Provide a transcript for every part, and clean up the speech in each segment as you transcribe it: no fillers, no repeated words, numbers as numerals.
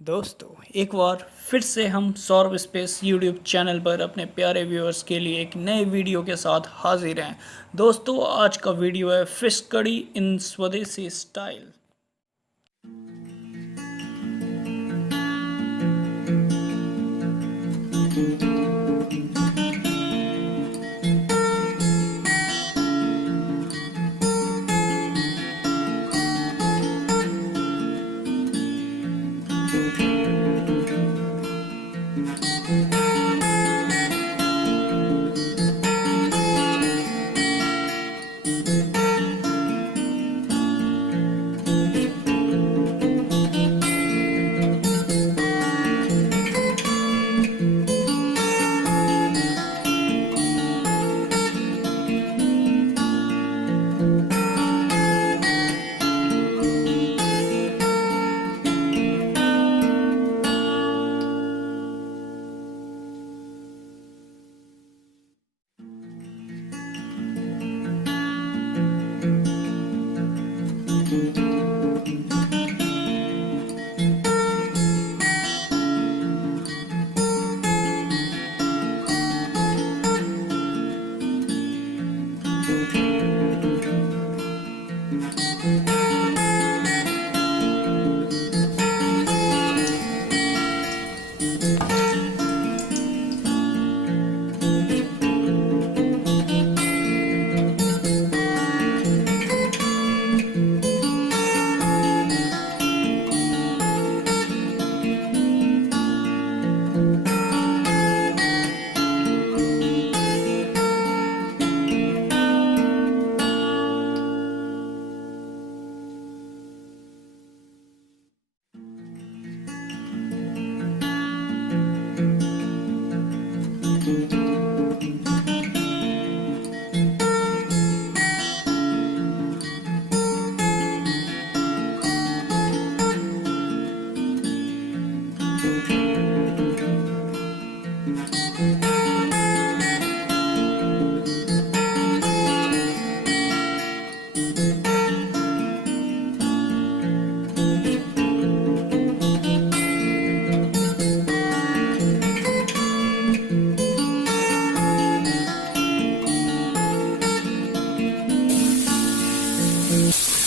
दोस्तों एक बार फिर से हम सौरभ स्पेस यूट्यूब चैनल पर अपने प्यारे व्यूअर्स के लिए एक नए वीडियो के साथ हाजिर हैं। दोस्तों आज का वीडियो है फिश कड़ी इन स्वदेशी स्टाइल।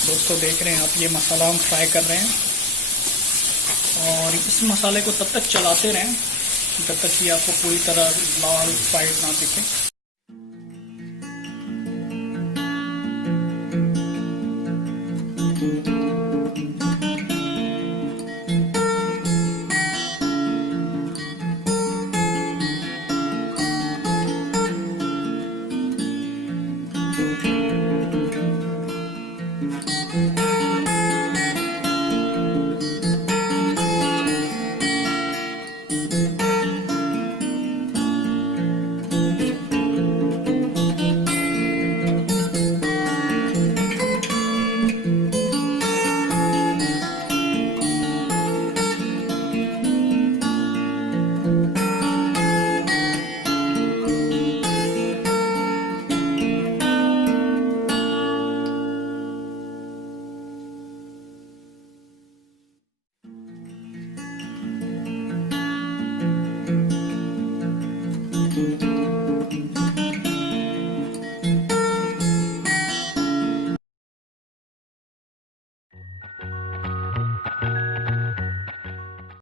दोस्तों देख रहे हैं आप, ये मसाला हम फ्राई कर रहे हैं और इस मसाले को तब तक चलाते रहें जब तक कि आपको पूरी तरह लाल फ्राइड ना दिखे।